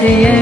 the end.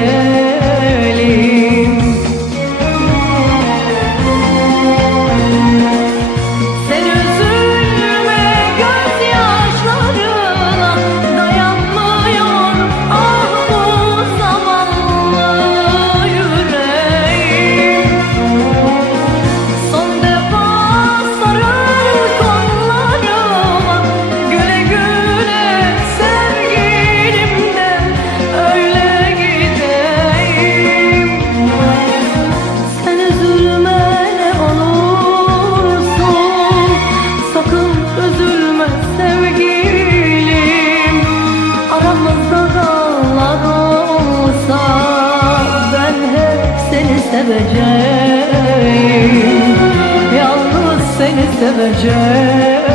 seveceğim. Yalnız seni seveceğim.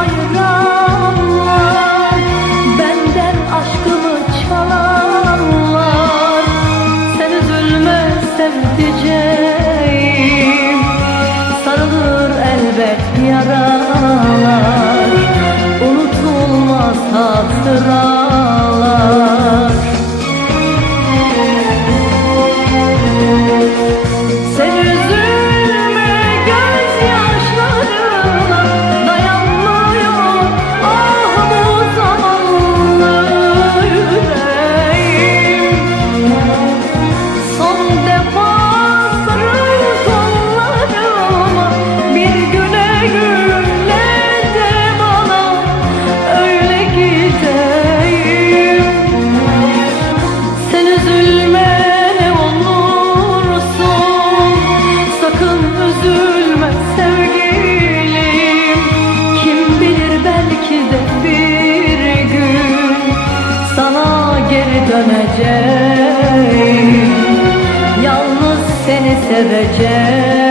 ayıranlar Benden aşkımı çalanlar. Sen üzülme sevdiceğim Sarılır elbet yaralar. Unutulmaz hatıralar. döneceğim Yalnız seni seveceğim